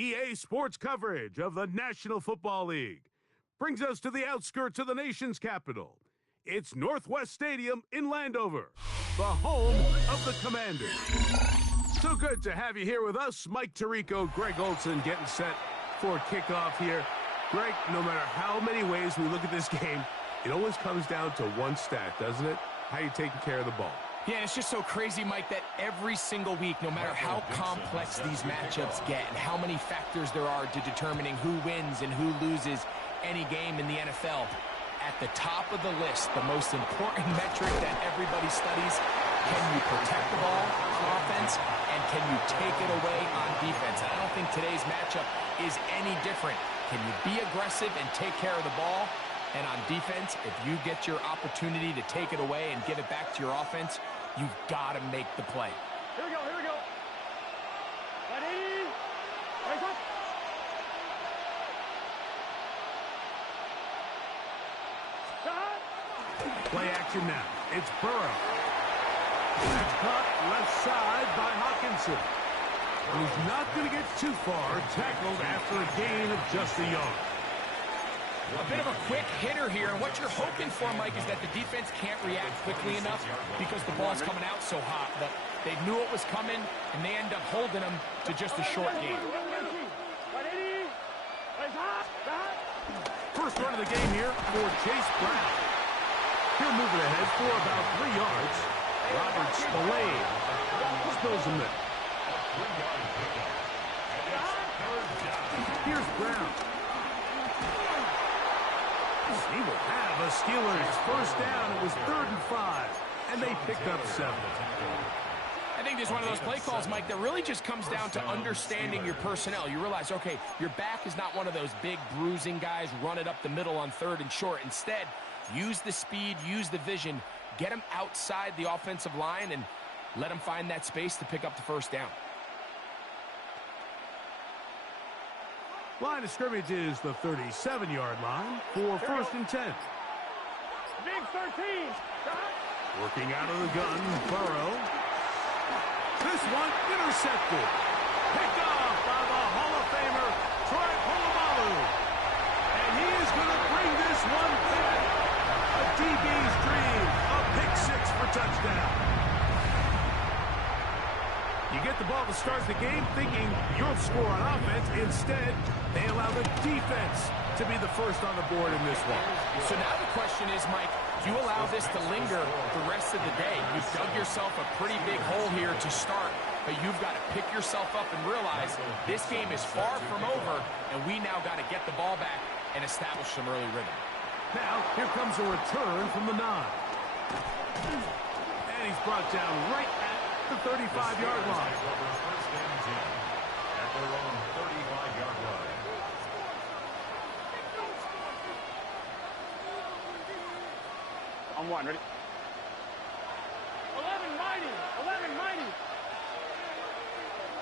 EA Sports coverage of the National Football League brings us to the outskirts of the nation's capital. It's Northwest Stadium in Landover, the home of the Commanders. So good to have you here with us. Mike Tirico, Greg Olson getting set for kickoff here. Greg, no matter how many ways we look at this game, it always comes down to one stat, doesn't it? How you taking care of the ball. Yeah, it's just so crazy, Mike, that every single week, no matter how complex these matchups get and how many factors there are to determining who wins and who loses any game in the NFL, at the top of the list, the most important metric that everybody studies, can you protect the ball on offense and can you take it away on defense? And I don't think today's matchup is any different. Can you be aggressive and take care of the ball? And on defense, if you get your opportunity to take it away and give it back to your offense, you've got to make the play. Here we go, here we go. Ready? Raise up. Stop. Play action now. It's Burrow. That's caught left side by Hawkinson. He's not going to get too far, tackled after a gain of just a yard. A bit of a quick hitter here, and what you're hoping for, Mike, is that the defense can't react quickly enough because the ball's coming out so hot. But they knew it was coming, and they end up holding them to just a short game. First run of the game here for Chase Brown. He'll move it ahead for about 3 yards. Robert Spillane spills him there. Here's Brown. He will have a Steelers first down. It was 3rd and 5, and they picked up 7. I think this is one of those play calls, Mike, that really just comes down to understanding your personnel. You realize, okay, your back is not one of those big bruising guys, run it up the middle on 3rd and short. Instead, use the speed, use the vision, get them outside the offensive line, and let them find that space to pick up the first down. Line of scrimmage is the 37-yard line for 1st and 10. Big 13. Stop. Working out of the gun, Burrow. This one intercepted. Picked off by the Hall of Famer, Troy Polamalu. And he is going to bring this one back. A DB's dream. A pick 6 for touchdown. You get the ball to start the game thinking you'll score on offense. Instead, they allow the defense to be the first on the board in this one. So now the question is, Mike, do you allow this to linger the rest of the day? You've dug yourself a pretty big hole here to start, but you've got to pick yourself up and realize this game is far from over, and we now got to get the ball back and establish some early rhythm. Now, here comes a return from the 9. And he's brought down right at the 35-yard line. At their own 35-yard line. On 1, ready? 11 mighty, 11 mighty.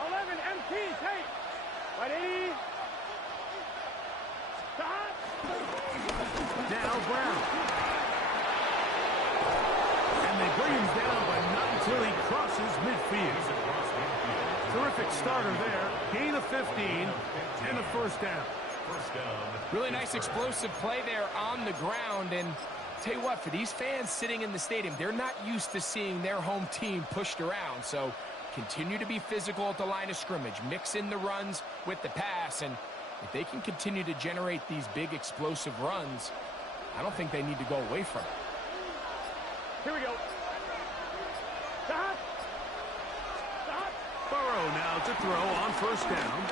11 MT, take. Ready? Stop. Now Brown. And they bring him down, but not until he crosses midfield. Terrific starter there. Gain of 15 and a first down. Really nice explosive play there on the ground. And tell you what, for these fans sitting in the stadium, they're not used to seeing their home team pushed around. So continue to be physical at the line of scrimmage. Mix in the runs with the pass. And if they can continue to generate these big explosive runs, I don't think they need to go away from it. Here we go. Stop. Stop. Burrow now to throw on first down.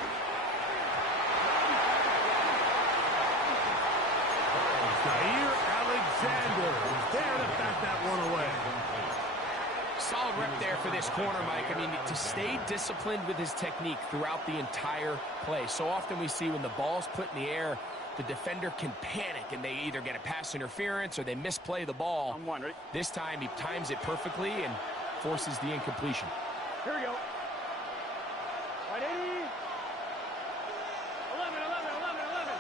Jair Alexander is there to bat that one away. Solid rep there for this corner, Mike. I mean, to stay disciplined with his technique throughout the entire play. So often we see when the ball's put in the air, the defender can panic and they either get a pass interference or they misplay the ball. On 1, ready? This time he times it perfectly and forces the incompletion. Here we go. Ready? 11, 11, 11, 11.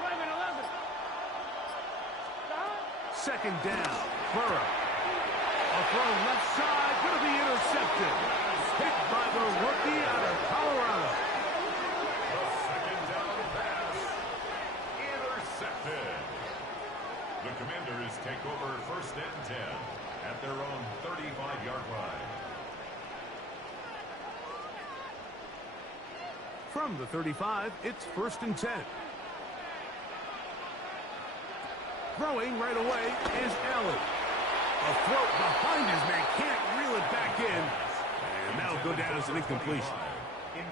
11, 11. Stop. 2nd down. Burrow. A throw left side, going to be intercepted. Picked by the rookie out of Colorado. From the 35, it's 1st and 10. Throwing right away is Allen. A throw behind his man, can't reel it back in. And that'll go down as an incompletion.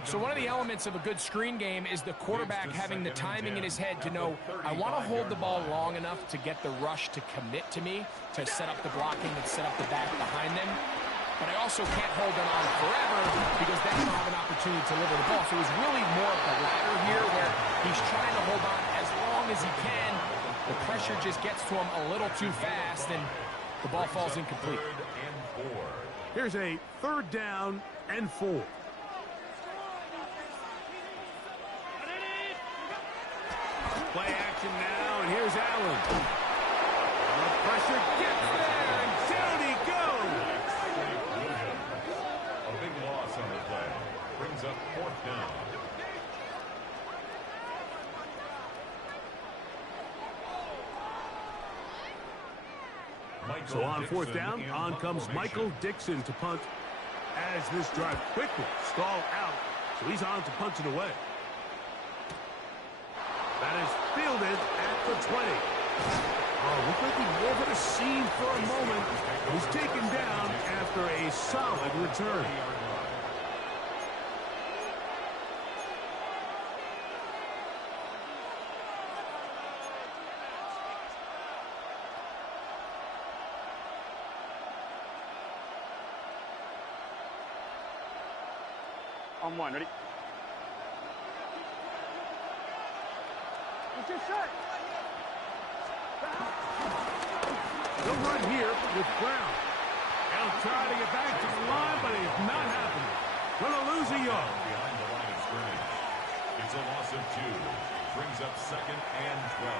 So one of the elements of a good screen game is the quarterback having the timing in his head to know, I want to hold the ball long enough to get the rush to commit to me, to set up the blocking and set up the back behind them. But I also can't hold them on forever because then I don't have an opportunity to deliver the ball. So it was really more of the latter here where he's trying to hold on as long as he can. The pressure just gets to him a little too fast, and the ball falls incomplete. Here's a 3rd down and 4. Play action now, and here's Allen. The pressure gets there, and down he goes. A big loss on the play. Brings up 4th down. So on 4th down, on comes Michael Dixon to punt as this drive quickly stalled out. So he's on to punt it away. That is fielded at the 20. Oh, looked like he over the seam for a moment. He's taken down after a solid return. On 1, ready? What's your shot? The run here with Brown. He'll try to get back to the line, but it's not happening. Gonna lose a yard. Behind the line of scrimmage. It's a loss of 2. Brings up 2nd and 12.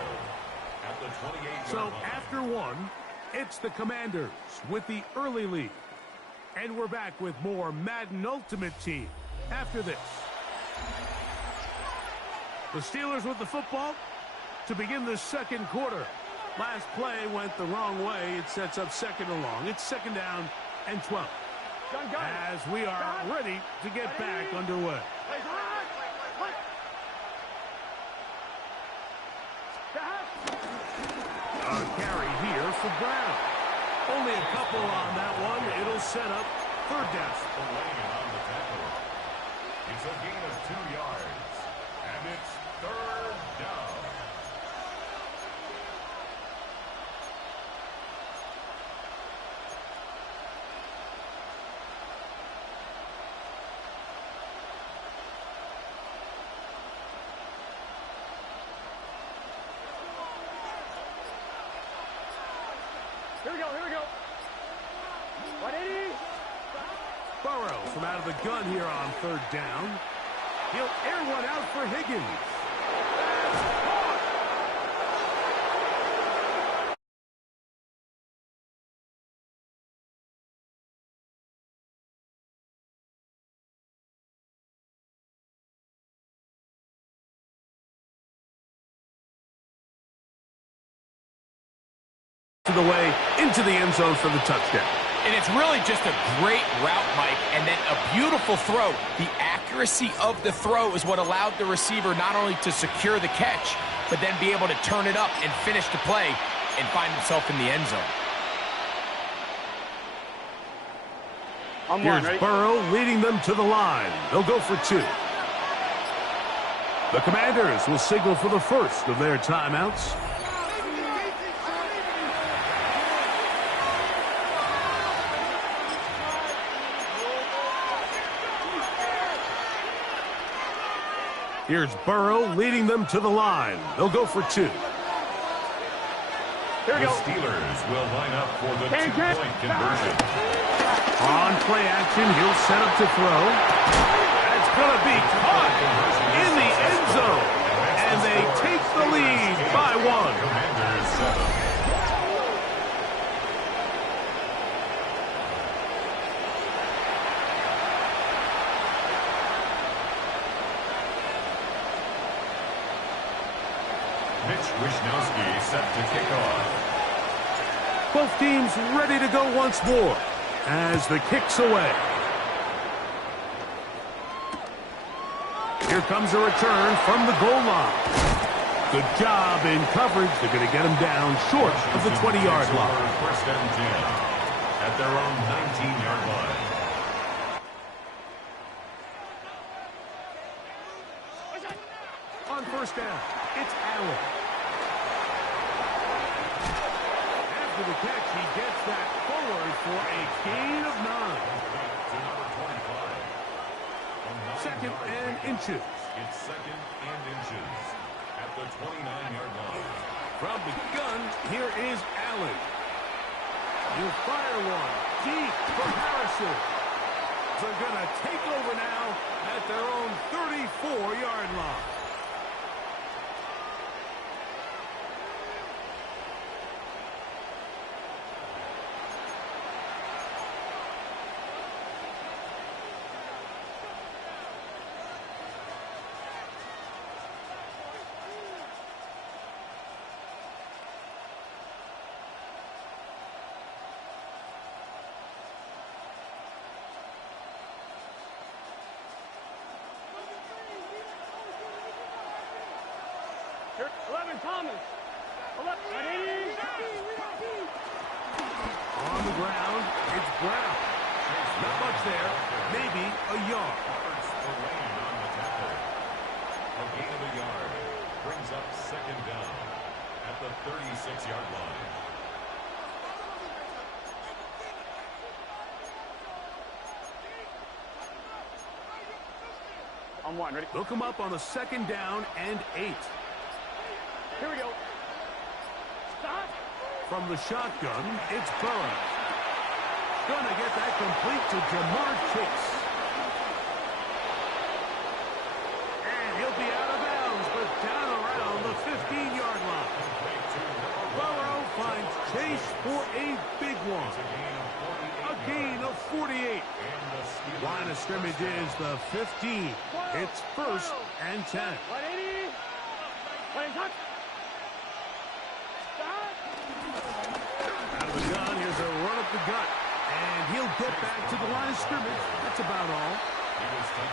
At the 28-yard So line. after 1, it's the Commanders with the early lead. And we're back with more Madden Ultimate Team after this. The Steelers with the football to begin the 2nd quarter. Last play went the wrong way. It sets up 2nd and long. It's 2nd down and 12. As we are ready to get back underway. A carry here for Brown. Only a couple on that one. It'll set up 3rd down. Laying on the tackle. It's a gain of 2 yards. And it's 3rd down. Here we go, here we go. 180. Burrow from out of the gun here on 3rd down. He'll air one out for Higgins. To the way into the end zone for the touchdown. And it's really just a great route, Mike, and then a beautiful throw. The accuracy of the throw is what allowed the receiver not only to secure the catch, but then be able to turn it up and finish the play and find himself in the end zone. On 1, Here's ready? Burrow leading them to the line. They'll go for 2. The Commanders will signal for the first of their timeouts. Here's Burrow leading them to the line. They'll go for 2. Here we The go. Steelers will line up for the 2-point conversion. On play action, he'll set up to throw. That's going to be caught in the end zone. And they take the lead by 1. Commanders 7. Mitch Wishnowsky set to kick off. Both teams ready to go once more as the kick's away. Here comes a return from the goal line. Good job in coverage. They're going to get him down short of the 20-yard line. First and 10 at their own 19-yard line. On first down, it's Allen. After the catch, he gets that forward for a gain of 9. Second and inches. It's second and inches at the 29-yard line. From the gun, here is Allen. He'll fire one deep for Harrison. They're going to take over now at their own 34-yard line. Here, 11, Thomas. 11, ready? On the ground, it's Brown. Not much there, maybe a yard. For Lane on the tackle. A gain of a yard brings up second down at the 36-yard line. On one, ready? Look him up on the second down and 8. Here we go. Stop. From the shotgun, it's Burrow. Gonna get that complete to Jamar Chase. And he'll be out of bounds, but down around the 15-yard line. Burrow finds Chase for a big one. A gain of 48. Line of scrimmage is the 15. It's first and 10. 180. 180, touch. Stop. Out of the gun, here's a run up the gut. And he'll get back to the line of scrimmage. That's about all.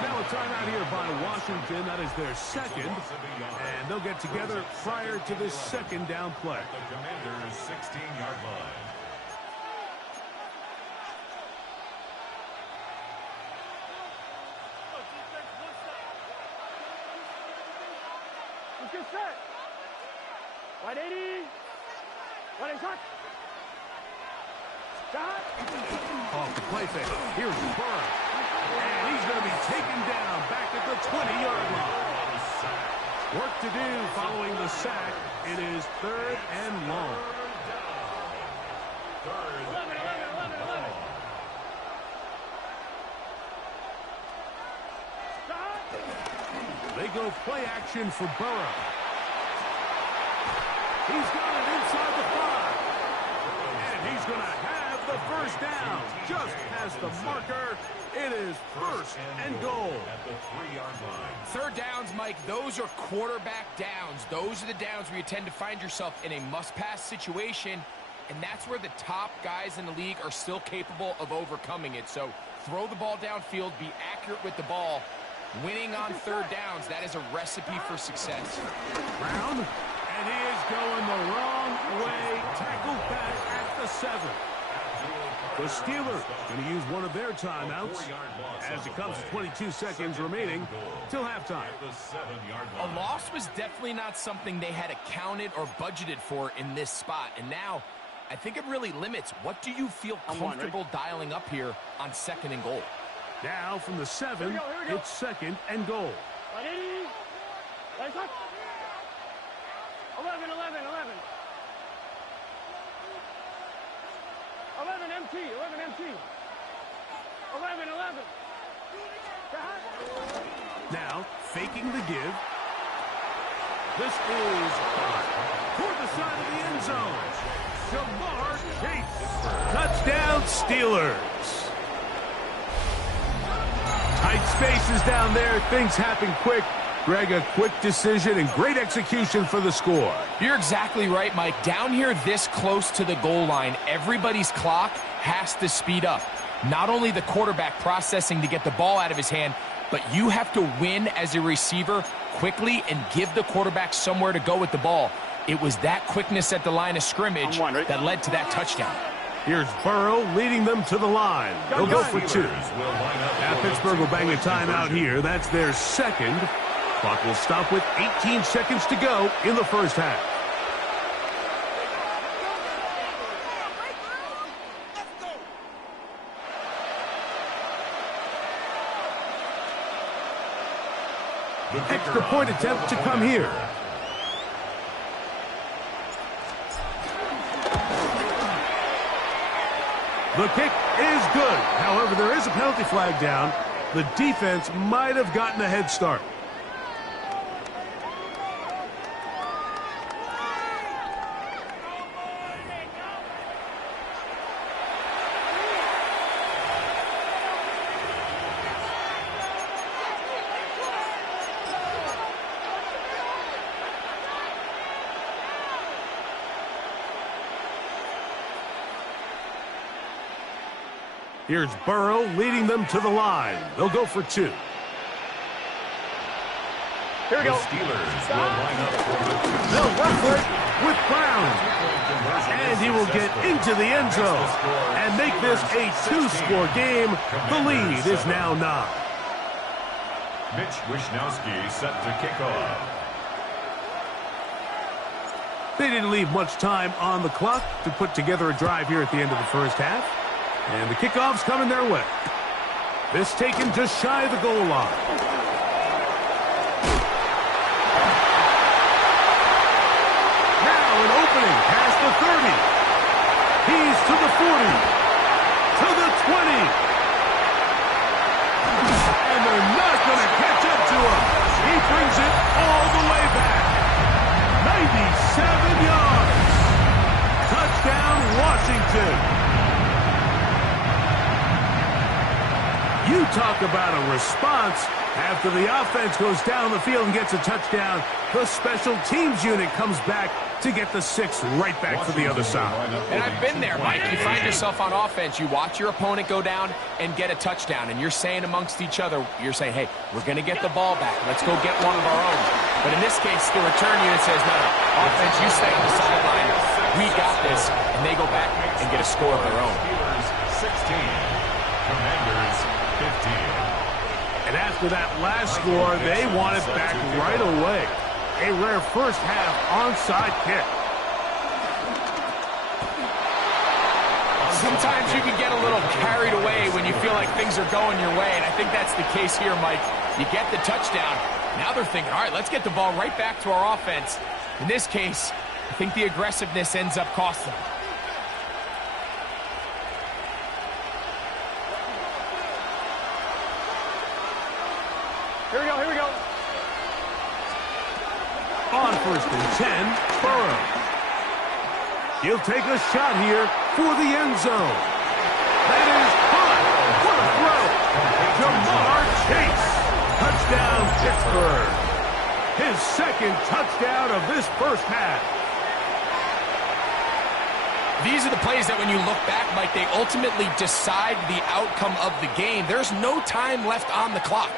Now a timeout here by Washington. That is their second. And they'll get together prior to this second down play. The Commanders' 16-yard line. Let's get set. 180. 180, touch. Stop. Off the play fake. Here's Burrow. And he's going to be taken down back at the 20-yard line. Work to do following the sack. It is third and long. 11. Stop. They go play action for Burrow. He's got it inside the 5. And he's going to have the first down. Just past the marker. It is first and goal. At the 3-yard line. Third downs, Mike, those are quarterback downs. Those are the downs where you tend to find yourself in a must-pass situation, and that's where the top guys in the league are still capable of overcoming it. So throw the ball downfield, be accurate with the ball. Winning on third downs, that is a recipe for success. Brown, and he is going the wrong way. Tackled back at the 7. The Steelers going to use one of their timeouts as it comes to 22 seconds remaining till halftime. The 7-yard A line. loss was definitely not something they had accounted or budgeted for in this spot. And now, I think it really limits. What do you feel comfortable dialing up here on second and goal? Now from the 7, Here we go. it's second and goal. 180. 180, touch. 11. 11 MT. 11 MT. 11. Stop. Now faking the give. This is caught toward the side of the end zone. Jamar Chase. Touchdown Steelers. Tight spaces down there. Things happen quick. Greg, a quick decision and great execution for the score. You're exactly right, Mike. Down here this close to the goal line, everybody's clock has to speed up. Not only the quarterback processing to get the ball out of his hand, but you have to win as a receiver quickly and give the quarterback somewhere to go with the ball. It was that quickness at the line of scrimmage that led to that touchdown. Here's Burrow leading them to the line. They'll go for 2. Now Pittsburgh will bang a timeout here. That's their second. Clock will stop with 18 seconds to go in the first half. Extra point attempt to come here. The kick is good. However, there is a penalty flag down. The defense might have gotten a head start. Here's Burrow leading them to the line. They'll go for 2. Here we go. Steelers will line up for the 2. They'll run for it with Brown. And he will get into the end zone and make this a 2-score game. The lead is now 9. Mitch Wishnowsky set to kick off. They didn't leave much time on the clock to put together a drive here at the end of the first half. And the kickoff's coming their way. This taken just shy of the goal line. Now an opening past the 30. He's to the 40. To the 20. And they're not going to catch up to him. He brings it all the way back. 97 yards. Touchdown, Washington. You talk about a response. After the offense goes down the field and gets a touchdown, the special teams unit comes back to get the 6 right back for the other side. And I've been there, Mike. You find yourself on offense, you watch your opponent go down and get a touchdown, and you're saying amongst each other, you're saying, hey, we're going to get the ball back. Let's go get one of our own. But in this case, the return unit says, no, offense, you stay on the sideline. We got this. And they go back and get a score of their own. 16, Commanders 15. And after that last score, they want it back right away. A rare first half onside kick. Sometimes you can get a little carried away when you feel like things are going your way, and I think that's the case here, Mike. You get the touchdown. Now they're thinking, all right, let's get the ball right back to our offense. In this case, I think the aggressiveness ends up costing them. Here we go, here we go. On 1st and 10, Burrow. He'll take a shot here for the end zone. That is caught. What a throw. Jamar Chase. Touchdown, Pittsburgh. His second touchdown of this first half. These are the plays that when you look back, Mike, they ultimately decide the outcome of the game. There's no time left on the clock.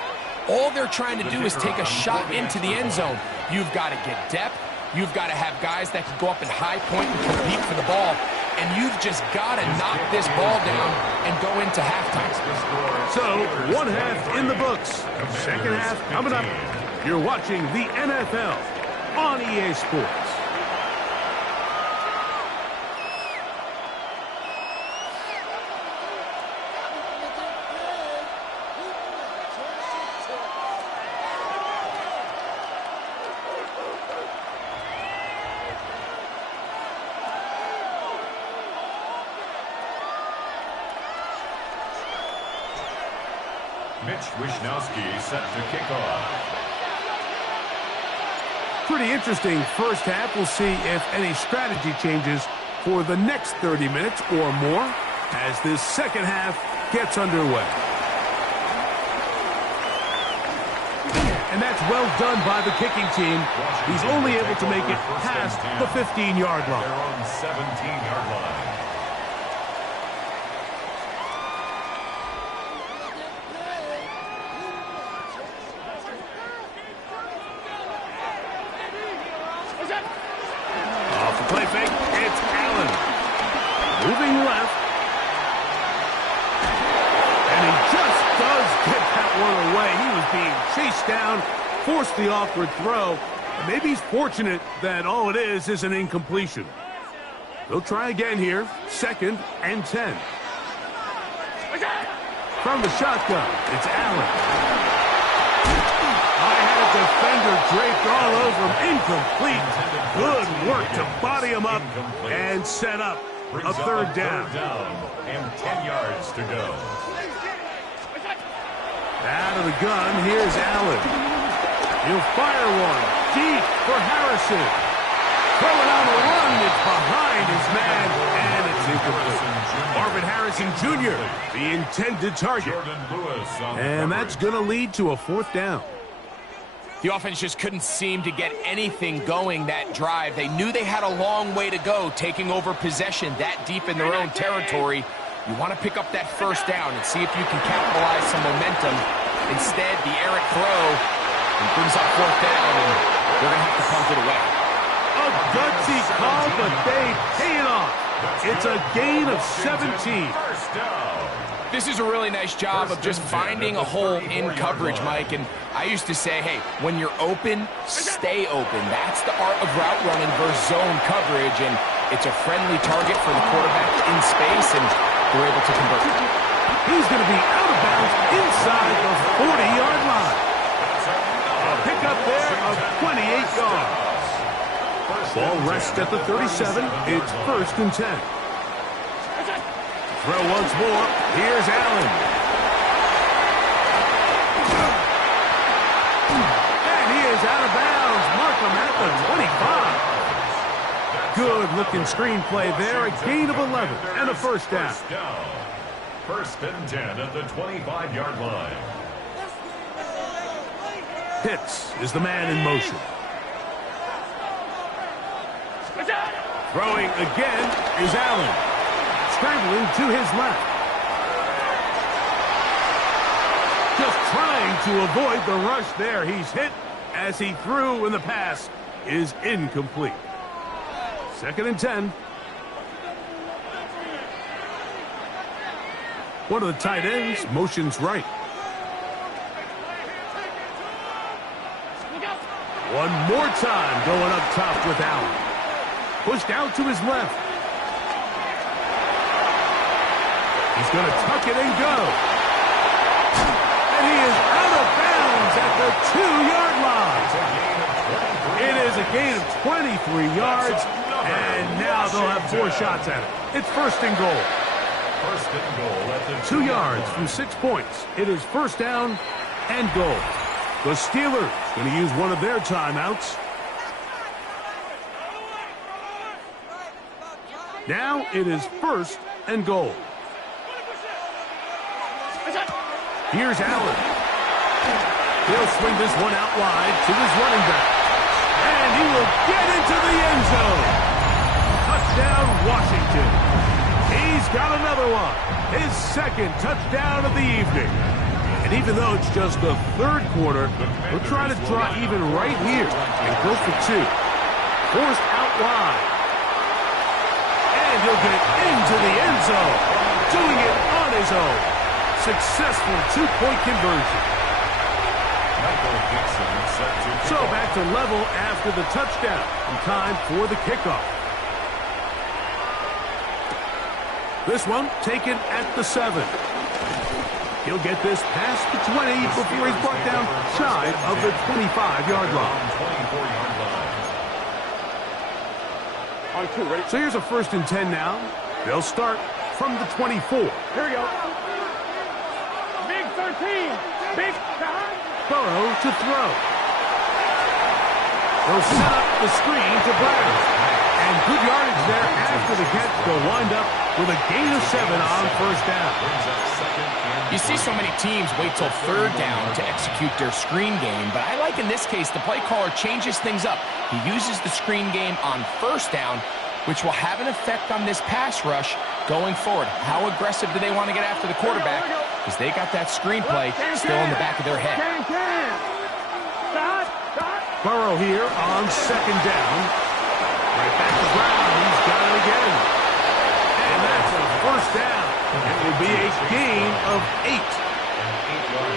All they're trying to do is take a shot into the end zone. You've got to get depth. You've got to have guys that can go up and high point and compete for the ball. And you've just got to knock this ball down and go into halftime. So, one half in the books. Second half coming up. You're watching the NFL on EA Sports. Mitch Wishnowsky set to kick off. Pretty interesting first half. We'll see if any strategy changes for the next 30 minutes or more as this second half gets underway. And that's well done by the kicking team. He's only able to make it past the 15-yard line. Their own 17-yard line. play fake. It's Allen. Moving left. And he just does get that one away. He was being chased down, forced the awkward throw. And maybe he's fortunate that all it is an incompletion. They'll try again here. 2nd and 10. From the shotgun, it's Allen. I had a defender draped all over him. Incomplete. Good work to body him up and set up a third down. And 10 yards to go. Out of the gun, here's Allen. He'll fire one deep for Harrison. Throw it on the run. It's behind his man, and it's incomplete. Marvin Harrison Jr., the intended target. And that's going to lead to a 4th down. The offense just couldn't seem to get anything going that drive. They knew they had a long way to go, taking over possession that deep in their own territory. You want to pick up that 1st down and see if you can capitalize some momentum. Instead, the errant throw brings up 4th down, and they're going to have to punt it away. A gutsy call, but they pay it off. It's a gain of 17. This is a really nice job of just finding a hole in coverage, Mike. And I used to say, hey, when you're open, stay open. That's the art of route running versus zone coverage. And it's a friendly target for the quarterback in space, and they're able to convert. He's going to be out of bounds inside the 40-yard line. A pickup there of 28 yards. Ball rests at the 37. It's 1st and 10. Throw once more. Here's Allen. And he is out of bounds. Mark him at the 25. Good-looking screenplay there. A gain of 11 and a 1st down. 1st and 10 at the 25-yard line. Pitts is the man in motion. Throwing again is Allen. Scrambling to his left. Just trying to avoid the rush there. He's hit as he threw, and the pass is incomplete. 2nd and 10. One of the tight ends motions right. One more time going up top with Allen. Pushed out to his left. He's going to tuck it and go. And he is out of bounds at the 2-yard line. It is a gain of 23 yards, and now they'll have 4 shots at it. It's 1st and goal. 1st and goal at the 2 yards from 6 points. It is 1st down and goal. The Steelers going to use one of their timeouts. Now it is 1st and goal. Here's Allen. He'll swing this one out wide to his running back. And he will get into the end zone. Touchdown, Washington. He's got another one. His 2nd touchdown of the evening. And even though it's just the 3rd quarter, we'll try to draw even right here and go for 2. Forced out wide. And he'll get into the end zone. Doing it on his own. Successful 2-point conversion. So back to level after the touchdown. And time for the kickoff. This one taken at the 7. He'll get this past the 20 before he's brought down shy of the 25-yard line. On 2, ready? So here's a 1st and 10 now. They'll start from the 24. Here we go. Big 13. Big time. Burrow to throw. They'll set up the screen to Brown. And good yardage there after the catch. They'll wind up with a gain of 7 on 1st down. You see so many teams wait till 3rd down to execute their screen game, but I like in this case the play caller changes things up. He uses the screen game on 1st down, which will have an effect on this pass rush going forward. How aggressive do they want to get after the quarterback? Because they got that screenplay still in the back of their head. Burrow here on 2nd down. Right back to Brown. He's got it again. And that's a first down. It will be a gain of 8.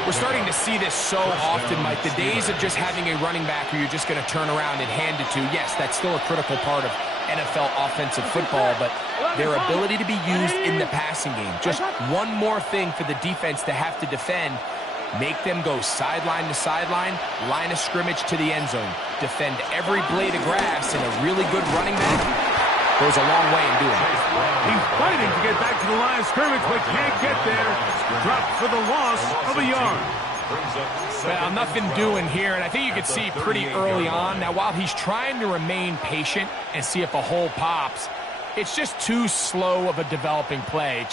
We're starting to see this so often, Mike. The days of just having a running back who you're just going to turn around and hand it to, yes, that's still a critical part of NFL offensive football, but their ability to be used in the passing game. Just one more thing for the defense to have to defend. Make them go sideline to sideline, line of scrimmage to the end zone. Defend every blade of grass, and a really good running back goes a long way in doing it. He's fighting to get back to the line of scrimmage, but can't get there. Dropped for the loss of a yard. Well, nothing doing here, and I think you can see pretty early on. Now, while he's trying to remain patient and see if a hole pops, it's just too slow of a developing play.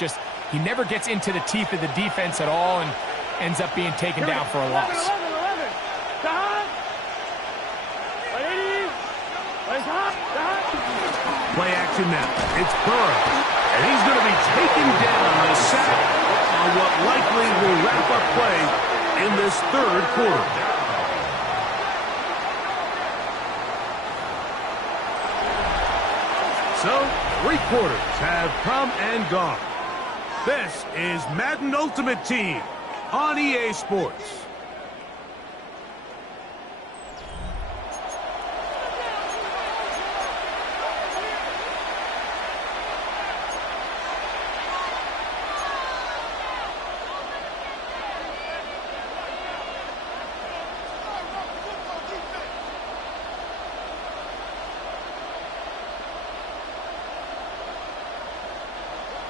He never gets into the teeth of the defense at all and ends up being taken down for a loss. Play action now. It's Burrow. And he's going to be taken down on a sack on what likely will wrap up play in this third quarter. So, 3 quarters have come and gone. This is Madden Ultimate Team on EA Sports.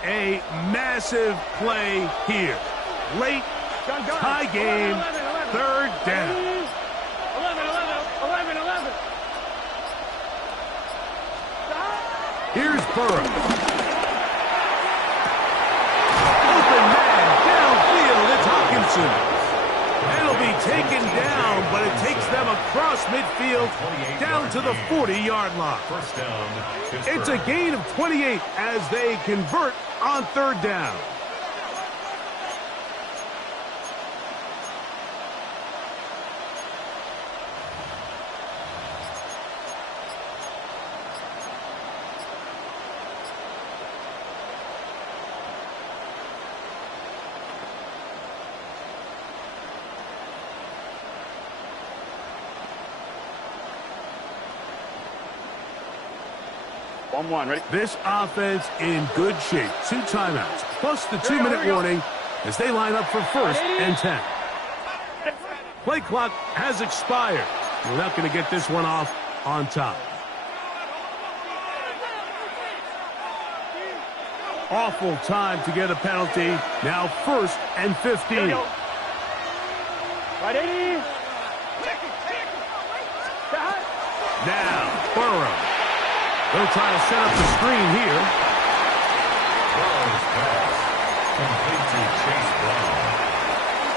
A massive play here. Late tie game, 3rd down. 11. Here's Burrow. Open man, downfield, it's Hawkinson. It'll be taken down, but it takes them across midfield down to the 40-yard line. It's a gain of 28 as they convert on 3rd down. Ready? This offense in good shape. 2 timeouts, plus the 2-minute warning as they line up for 1st and 10. Play clock has expired. We're not going to get this one off on top. Awful time to get a penalty. Now 1st and 15. Right, 80. Now, Burrow. They'll try to set up the screen here. Burrow's pass complete to Chase Brown.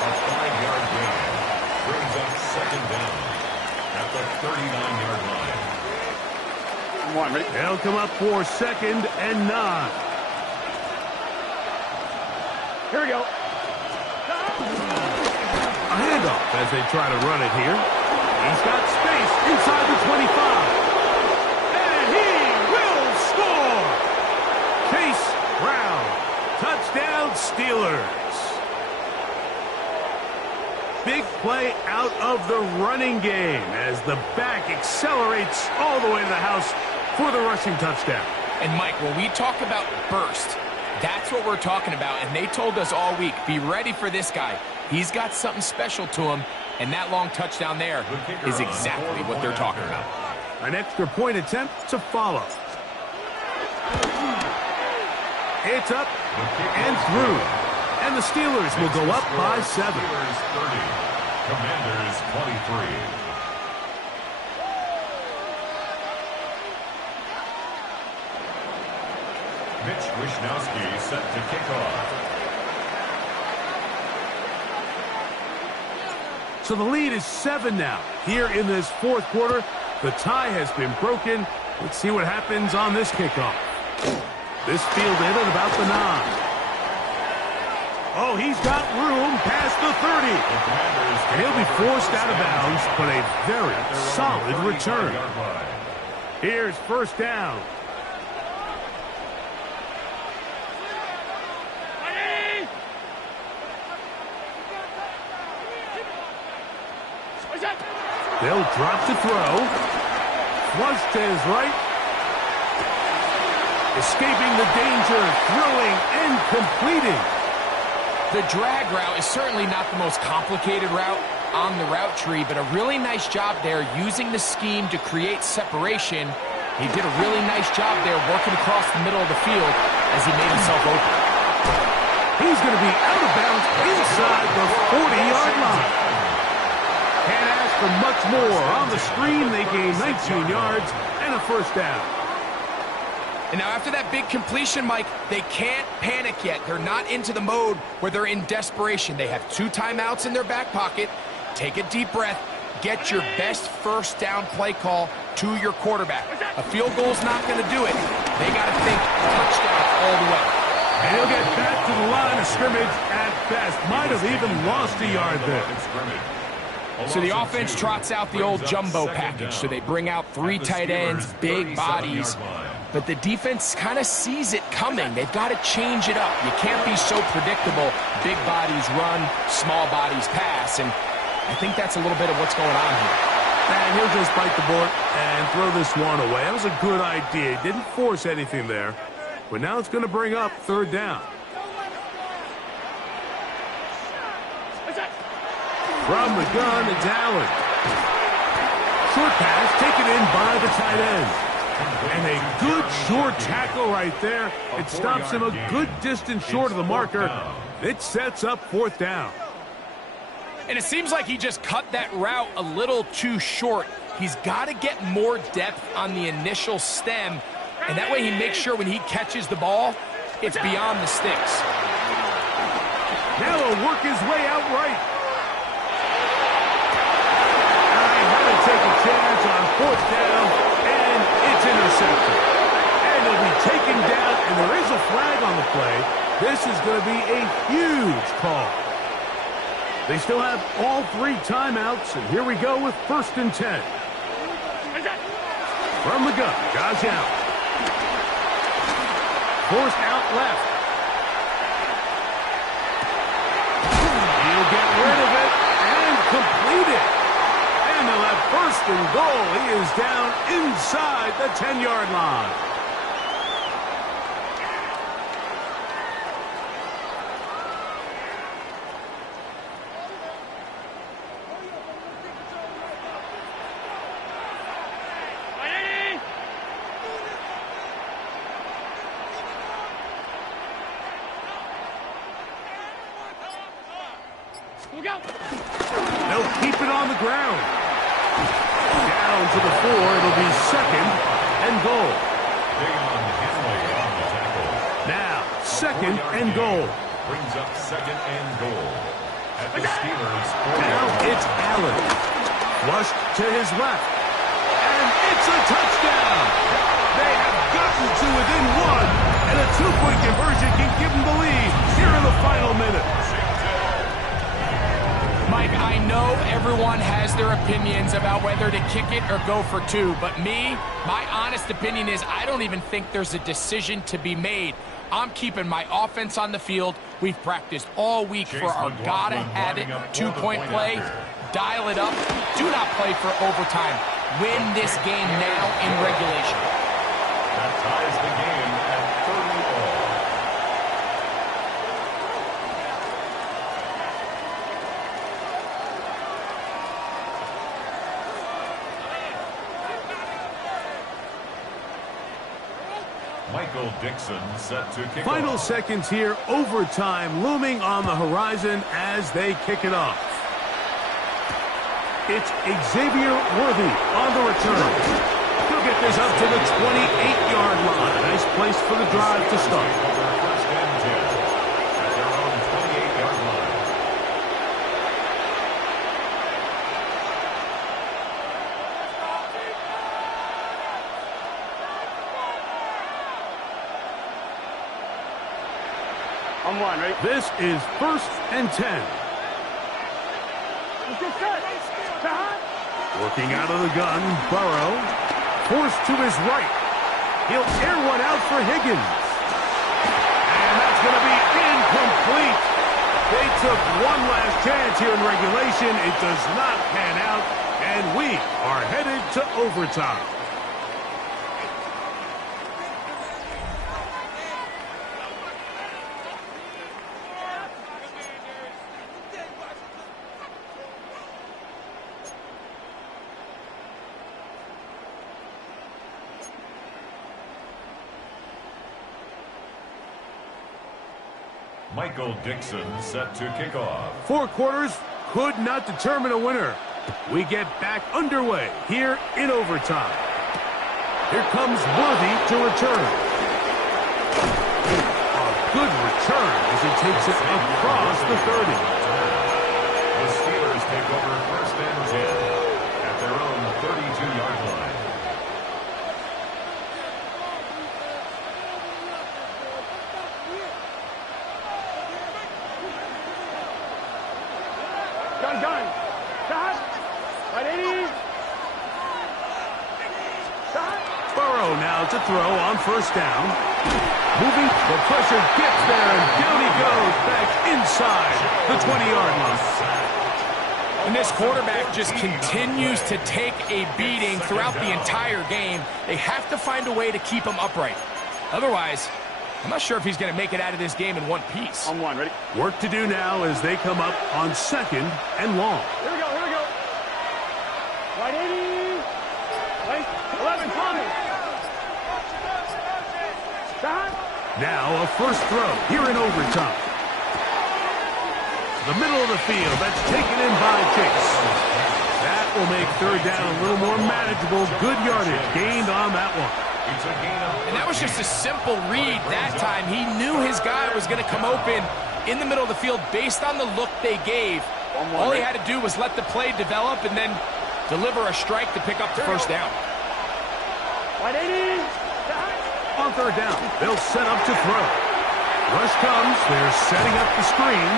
A 5-yard gain brings up 2nd down at the 39-yard line. Ready? They'll come up for 2nd and 9. Here we go. A handoff as they try to run it here. He's got space inside the 25. Chase Brown, touchdown Steelers. Big play out of the running game as the back accelerates all the way to the house for the rushing touchdown. And Mike, when we talk about burst, that's what we're talking about. And they told us all week, be ready for this guy. He's got something special to him, and that long touchdown there is exactly what they're talking about. An extra point attempt to follow. It's up and through. And the Steelers will go up by 7. Steelers 30, Commanders 23. Mitch Wishnowsky set to kick off. So the lead is 7 now. Here in this 4th quarter, the tie has been broken. Let's see what happens on this kickoff. This fielded at about the 9. Oh, he's got room past the 30. And he'll be forced out of bounds, but a very solid return. Here's first down. They'll drop to throw. Flush to his right. Escaping the danger, throwing and completing. The drag route is certainly not the most complicated route on the route tree, but a really nice job there using the scheme to create separation. He did a really nice job there working across the middle of the field as he made himself open. He's going to be out of bounds inside the 40-yard line. Can't ask for much more. On the screen, they gain 19 yards and a first down. And now after that big completion, Mike, they can't panic yet. They're not into the mode where they're in desperation. They have 2 timeouts in their back pocket. Take a deep breath. Get your best first down play call to your quarterback. A field goal's not going to do it. They got to think touchdown all the way. And he'll get back to the line of scrimmage at best. Might have even lost a yard there. So the offense trots out the old jumbo package. So they bring out 3 tight ends, big bodies. But the defense kind of sees it coming. They've got to change it up. You can't be so predictable. Big bodies run, small bodies pass. And I think that's a little bit of what's going on here. And he'll just bite the bullet and throw this one away. That was a good idea. He didn't force anything there. But now it's going to bring up third down. From the gun, it's Allen. Short pass taken in by the tight end. And a good short tackle right there. It stops him a good distance short of the marker. It sets up fourth down. And it seems like he just cut that route a little too short. He's got to get more depth on the initial stem. And that way he makes sure when he catches the ball, it's beyond the sticks. Now he'll work his way out right. Take a chance on fourth down, and it's intercepted. And he'll be taken down, and there is a flag on the play. This is going to be a huge call. They still have all 3 timeouts, and here we go with first and 10. From the gun, Josh Allen. Forced out left. He'll get rid of it and complete it. And they'll have first and goal. He is down inside the 10-yard line. They'll keep it on the ground. Down to the 4, it'll be second and goal. Now, second and goal. Brings up second and goal. At the Steelers. Now it's Allen. Flushed to his left. And it's a touchdown. They have gotten to within 1. And a 2-point conversion can give them the lead here in the final minute. Mike, I know everyone has their opinions about whether to kick it or go for 2, but me, my honest opinion is I don't even think there's a decision to be made. I'm keeping my offense on the field. We've practiced all week for our gotta-have-it 2-point play. Dial it up. Do not play for overtime. Win this game now in regulation. That ties the game at 30 all. Michael Dixon set to kick Final off. seconds here, overtime looming on the horizon as they kick it off. It's Xavier Worthy on the return. He'll get this up to the 28-yard line. A nice place for the drive to start. First and 10 at their own 28-yard line. On 1, right? This is first and 10. Working out of the gun, Burrow. forced to his right. He'll air one out for Higgins. And that's going to be incomplete. They took one last chance here in regulation. It does not pan out, and we are headed to overtime. Michael Dixon set to kick off. 4 quarters could not determine a winner. We get back underway here in overtime. Here comes Worthy to return. A good return as he takes it across the 30. The Steelers take over 1st and 10 at their own 32-yard line. Gun. Shot. Right 80. Shot. Burrow now to throw on 1st down. Moving, the pressure gets there, and down he goes back inside the 20-yard line. And this quarterback just continues to take a beating throughout the entire game. They have to find a way to keep him upright. Otherwise, I'm not sure if he's going to make it out of this game in one piece. On 1, ready? Work to do now as they come up on 2nd and long. Here we go. Right 80. Right 11, Tommy. Shot. Now a 1st throw here in overtime. The middle of the field, that's taken in by Chase. That will make 3rd down a little more manageable. Good yardage gained on that one. And that was just a simple read that time. He knew his guy was going to come open in the middle of the field based on the look they gave. All he had to do was let the play develop and then deliver a strike to pick up the 1st down. Right 80. On 3rd down, they'll set up to throw. Rush comes, they're setting up the screen.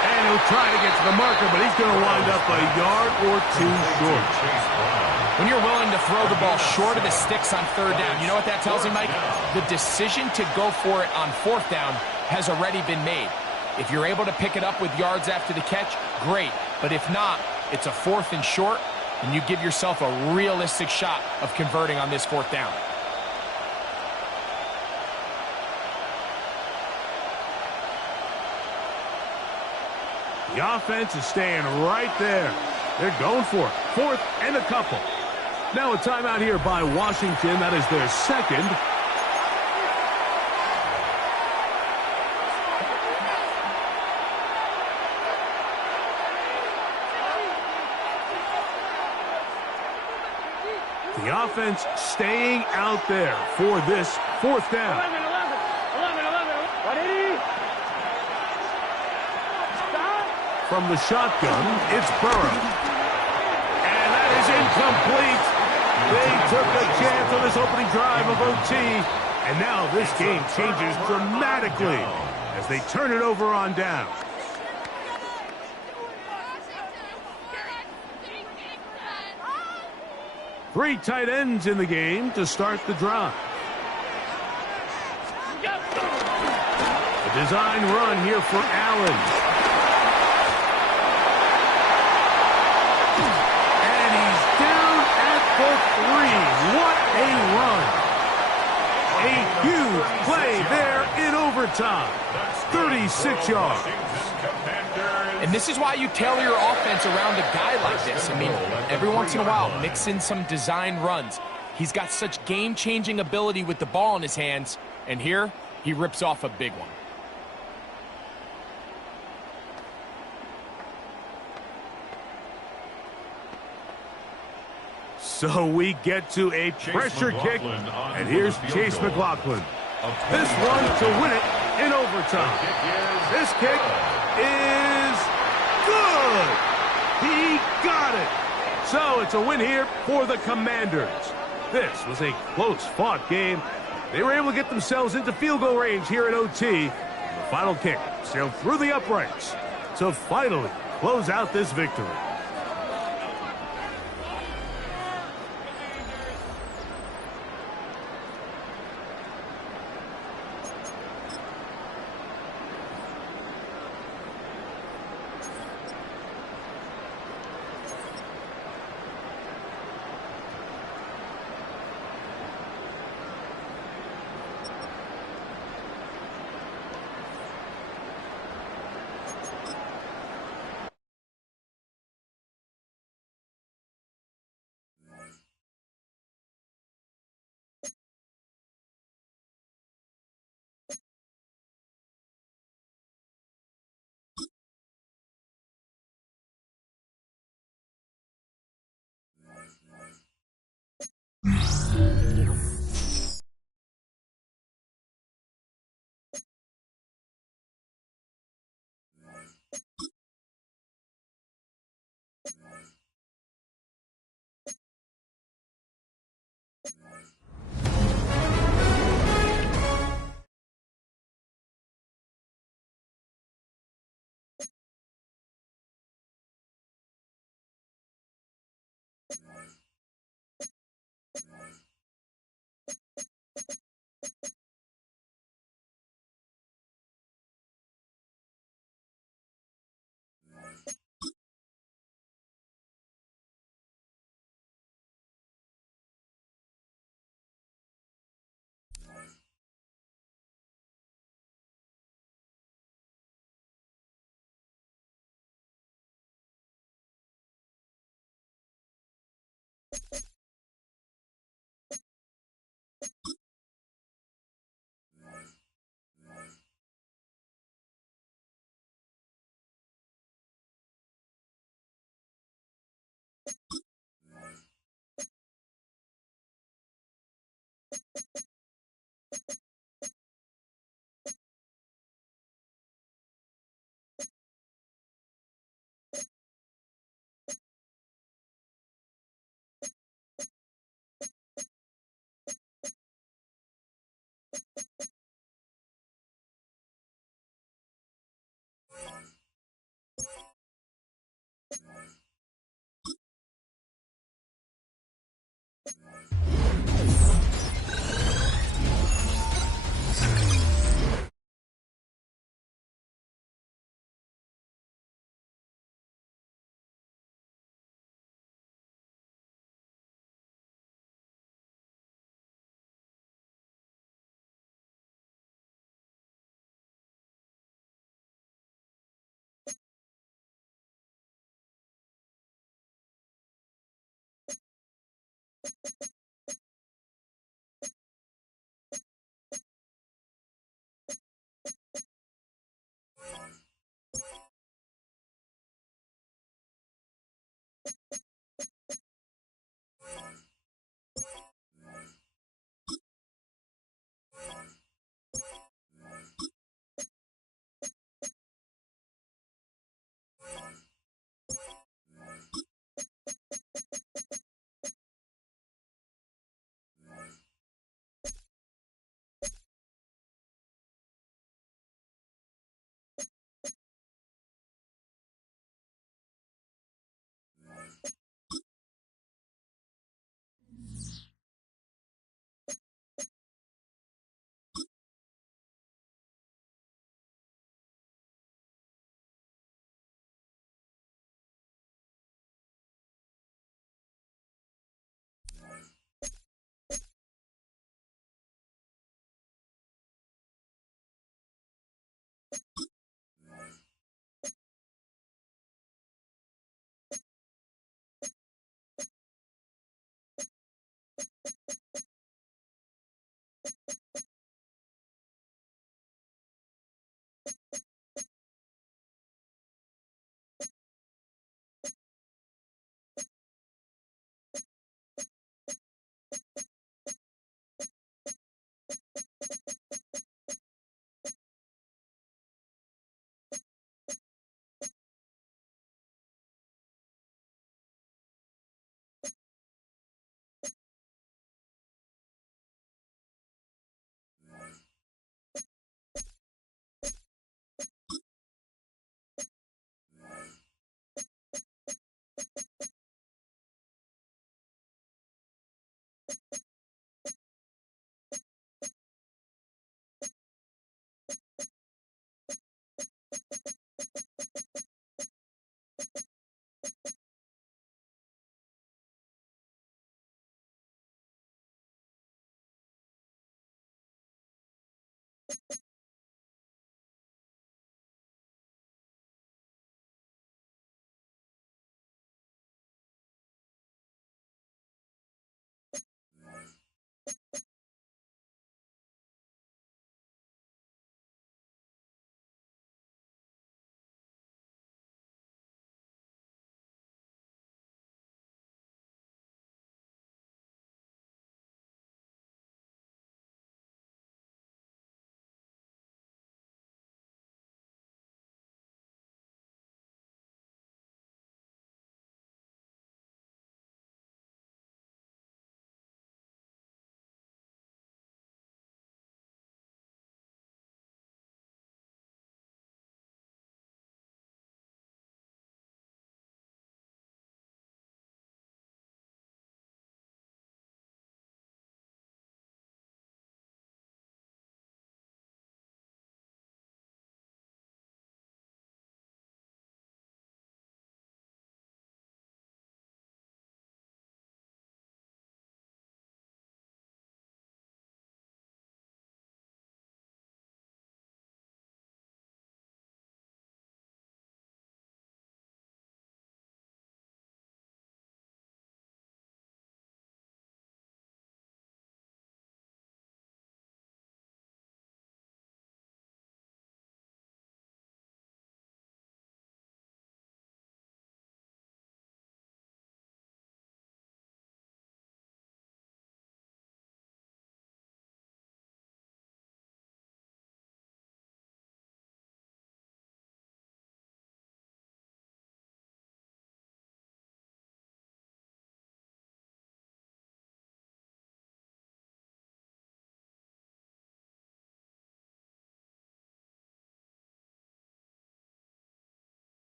And he'll try to get to the marker, but he's going to wind up a yard or 2 short. When you're willing to throw the ball short of the sticks on 3rd down, you know what that tells me, Mike? The decision to go for it on 4th down has already been made. If you're able to pick it up with yards after the catch, great. But if not, it's a 4th and short, and you give yourself a realistic shot of converting on this 4th down. The offense is staying right there. They're going for it. 4th and a couple. Now a timeout here by Washington. That is their 2nd. The offense staying out there for this 4th down. 11. Right 80. From the shotgun, it's Burrow. And that is incomplete. They took a chance on this opening drive of OT. And now this game changes dramatically as they turn it over on down. Three tight ends in the game to start the drive. A design run here for Allen. What a run. A huge play there in overtime. 36 yards. And this is why you tailor your offense around a guy like this. I mean, every once in a while, mix in some design runs. He's got such game-changing ability with the ball in his hands. And here, he rips off a big one. So we get to a pressure kick, and here's Chase McLaughlin. This one to win it in overtime. This kick is good. He got it. So it's a win here for the Commanders. This was a close-fought game. They were able to get themselves into field goal range here at OT. The final kick sailed through the uprights to finally close out this victory.